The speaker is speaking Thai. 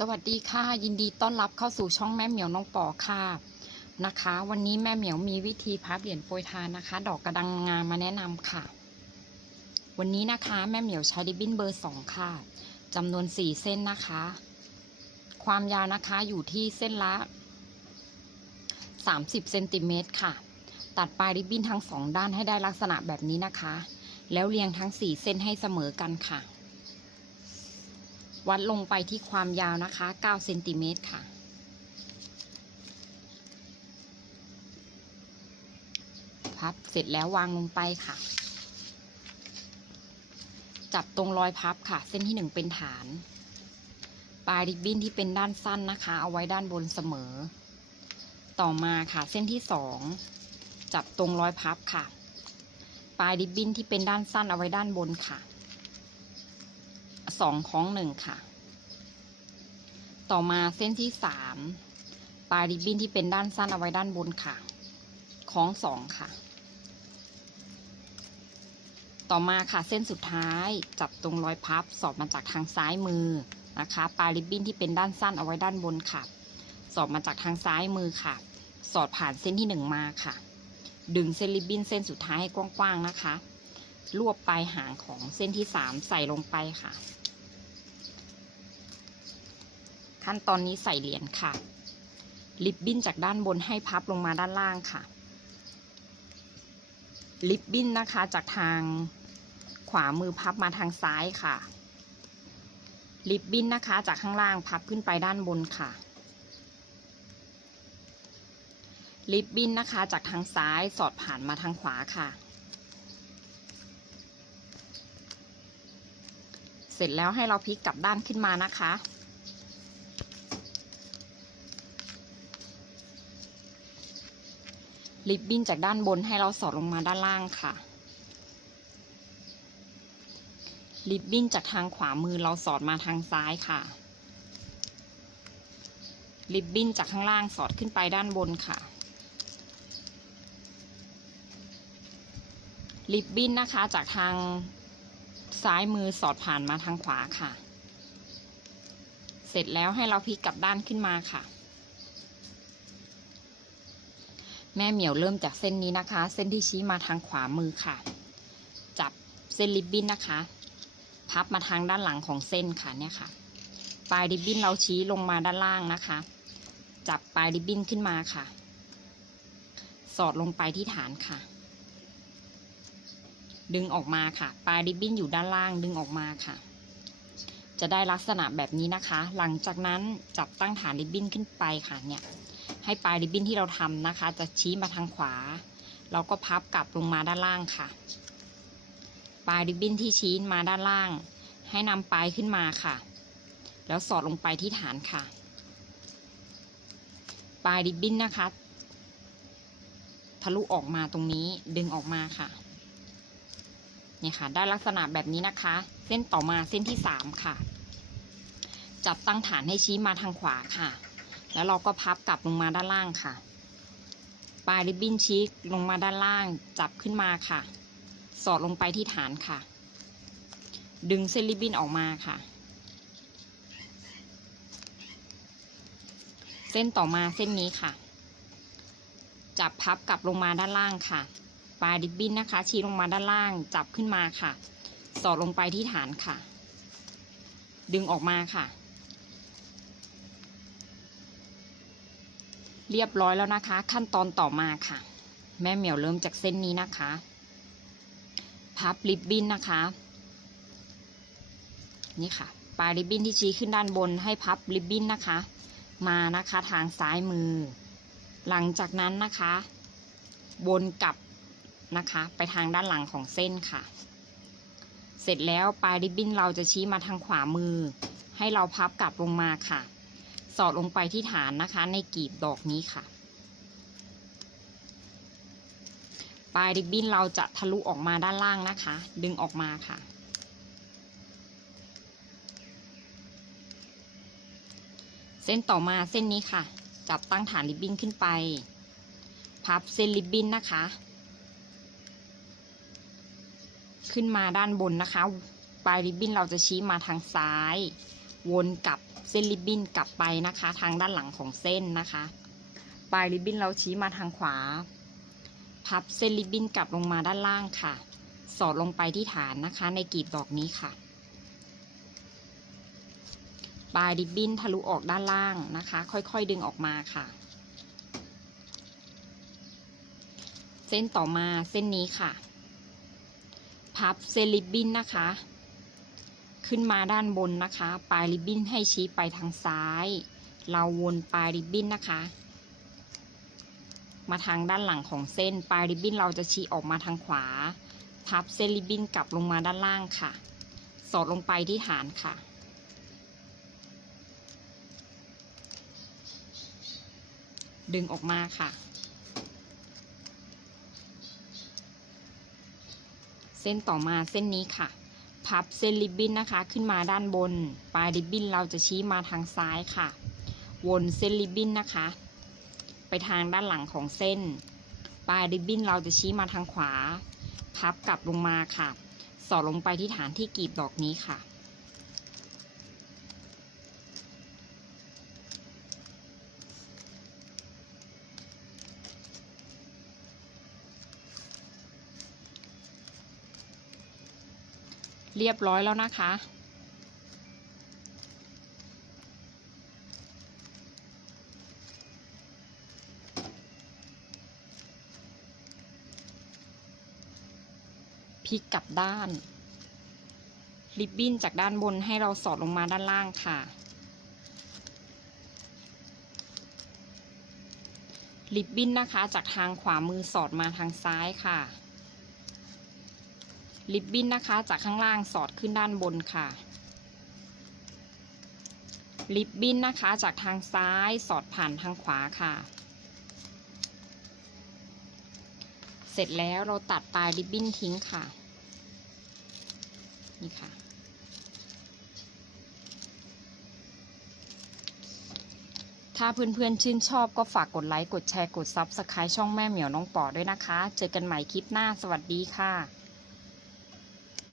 สวัสดีค่ะ ยินดีต้อนรับเข้าสู่ช่องแม่เหมียวน้องปอค่ะนะคะ วันนี้แม่เหมียวมีวิธีพับเหรียญโปรยทานนะคะ ดอกกระดังงามาแนะนำค่ะ วันนี้นะคะแม่เหมียวใช้ริบบิ้นเบอร์สองค่ะจำนวนสี่เส้นนะคะ ความยาวนะคะอยู่ที่เส้นละ30เซนติเมตรค่ะ ตัดปลายริบบิ้นทั้งสองด้านให้ได้ลักษณะแบบนี้นะคะ แล้วเรียงทั้งสี่เส้นให้เสมอกันค่ะ วัดลงไปที่ความยาวนะคะ9เซนติเมตรค่ะ พับเสร็จแล้ววางลงไปค่ะ จับตรงรอยพับค่ะ เส้นที่หนึ่งเป็นฐาน ปลายริบบิ้นที่เป็นด้านสั้นนะคะ เอาไว้ด้านบนเสมอ ต่อมาค่ะเส้นที่สองจับตรงรอยพับค่ะ ปลายริบบิ้นที่เป็นด้านสั้นเอาไว้ด้านบนค่ะ สองของหนึ่งค่ะ ต่อมาเส้นที่สามปลายริบบิ้นที่เป็นด้านสั้นเอาไว้ด้านบนค่ะของสองค่ะ ต่อมาค่ะเส้นสุดท้ายจับตรงรอยพับสอดมาจากทางซ้ายมือนะคะ ปลายริบบิ้นที่เป็นด้านสั้นเอาไว้ด้านบนค่ะ สอดมาจากทางซ้ายมือค่ะ สอดผ่านเส้นที่หนึ่งมาค่ะ ดึงเส้นริบบิ้นเส้นสุดท้ายให้กว้างๆนะคะ รวบปลายหางของเส้นที่สามใส่ลงไปค่ะ ขั้นตอนนี้ใส่เหรียญค่ะ ลิบบิ้นจากด้านบนให้พับลงมาด้านล่างค่ะ ลิบบิ้นนะคะจากทางขวามือพับมาทางซ้ายค่ะ ลิบบิ้นนะคะจากข้างล่างพับขึ้นไปด้านบนค่ะลิบบิ้นนะคะจากทางซ้ายสอดผ่านมาทางขวาค่ะ เสร็จแล้วให้เราพลิกกลับด้านขึ้นมานะคะ ลิบบิ้นจากด้านบนให้เราสอดลงมาด้านล่างค่ะ ลิบบิ้นจากทางขวามือเราสอดมาทางซ้ายค่ะ ลิบบิ้นจากข้างล่างสอดขึ้นไปด้านบนค่ะลิบบิ้นนะคะจากทาง ซ้ายมือสอดผ่านมาทางขวาค่ะ เสร็จแล้วให้เราพลิกกลับด้านขึ้นมาค่ะ แม่เหมียวเริ่มจากเส้นนี้นะคะ เส้นที่ชี้มาทางขวามือค่ะ จับเส้นริบบิ้นนะคะ พับมาทางด้านหลังของเส้นค่ะเนี่ยค่ะ ปลายริบบิ้นเราชี้ลงมาด้านล่างนะคะ จับปลายริบบิ้นขึ้นมาค่ะ สอดลงไปที่ฐานค่ะ ดึงออกมาค่ะ ปลายริบบิ้นอยู่ด้านล่างดึงออกมาค่ะ จะได้ลักษณะแบบนี้นะคะ หลังจากนั้นจับตั้งฐานริบบิ้นขึ้นไปค่ะเนี่ย ให้ปลายริบบิ้นที่เราทำนะคะ จะชี้มาทางขวา เราก็พับกลับลงมาด้านล่างค่ะ ปลายริบบิ้นที่ชี้มาด้านล่าง ให้นำปลายขึ้นมาค่ะ แล้วสอดลงไปที่ฐานค่ะ ปลายริบบิ้นนะคะทะลุออกมาตรงนี้ดึงออกมาค่ะ นี่ค่ะ ได้ลักษณะแบบนี้นะคะ เส้นต่อมาเส้นที่สามค่ะ จับตั้งฐานให้ชี้มาทางขวาค่ะ แล้วเราก็พับกลับลงมาด้านล่างค่ะ ปลายริบบิ้นชี้ลงมาด้านล่าง จับขึ้นมาค่ะ สอดลงไปที่ฐานค่ะ ดึงเส้นริบบิ้นออกมาค่ะ เส้นต่อมาเส้นนี้ค่ะ จับพับกลับลงมาด้านล่างค่ะ ปลายริบบิ้นนะคะ ชี้ลงมาด้านล่างจับขึ้นมาค่ะ สอดลงไปที่ฐานค่ะ ดึงออกมาค่ะ เรียบร้อยแล้วนะคะ ขั้นตอนต่อมาค่ะ แม่เหมียวเริ่มจากเส้นนี้นะคะ พับริบบิ้นนะคะ นี่ค่ะ ปลายริบบิ้นที่ชี้ขึ้นด้านบนให้พับริบบิ้นนะคะ มานะคะทางซ้ายมือ หลังจากนั้นนะคะวนกลับ นะคะ ไปทางด้านหลังของเส้นค่ะ เสร็จแล้วปลายริบบิ้นเราจะชี้มาทางขวามือ ให้เราพับกลับลงมาค่ะ สอดลงไปที่ฐานนะคะ ในกลีบดอกนี้ค่ะ ปลายริบบิ้นเราจะทะลุออกมาด้านล่างนะคะ ดึงออกมาค่ะเส้นต่อมาเส้นนี้ค่ะ จับตั้งฐานริบบิ้นขึ้นไป พับเส้นริบบิ้นนะคะ ขึ้นมาด้านบนนะคะ ปลายริบบิ้นเราจะชี้มาทางซ้าย วนกลับเส้นริบบิ้นกลับไปนะคะ ทางด้านหลังของเส้นนะคะ ปลายริบบิ้นเราชี้มาทางขวา พับเส้นริบบิ้นกลับลงมาด้านล่างค่ะ สอดลงไปที่ฐานนะคะ ในกลีบดอกนี้ค่ะ ปลายริบบิ้นทะลุออกด้านล่างนะคะ ค่อยๆดึงออกมาค่ะ เส้นต่อมาเส้นนี้ค่ะ พับเส้นริบบิ้นนะคะ ขึ้นมาด้านบนนะคะ ปลายริบบิ้นให้ชี้ไปทางซ้าย เราวนปลายริบบิ้นนะคะ มาทางด้านหลังของเส้น ปลายริบบิ้นเราจะชี้ออกมาทางขวา พับเส้นริบบิ้นกลับลงมาด้านล่างค่ะ สอดลงไปที่ฐานค่ะดึงออกมาค่ะ เส้นต่อมาเส้นนี้ค่ะ พับเส้นริบบิ้นนะคะ ขึ้นมาด้านบน ปลายริบบิ้นเราจะชี้มาทางซ้ายค่ะ วนเส้นริบบิ้นนะคะ ไปทางด้านหลังของเส้น ปลายริบบิ้นเราจะชี้มาทางขวา พับกลับลงมาค่ะ สอดลงไปที่ฐานที่กลีบดอกนี้ค่ะ เรียบร้อยแล้วนะคะ พลิกกลับด้าน ริบบิ้นจากด้านบนให้เราสอดลงมาด้านล่างค่ะ ริบบิ้นนะคะจากทางขวามือสอดมาทางซ้ายค่ะ ริบบิ้นนะคะ จากข้างล่างสอดขึ้นด้านบนค่ะ ริบบิ้นนะคะ จากทางซ้ายสอดผ่านทางขวาค่ะ เสร็จแล้วเราตัดปลายริบบิ้นทิ้งค่ะ นี่ค่ะถ้าเพื่อนๆชื่นชอบก็ฝากกดไลค์ กดแชร์ กด Subscribe ช่องแม่เหมียวน้องปอด้วยนะคะ เจอกันใหม่คลิปหน้า สวัสดีค่ะ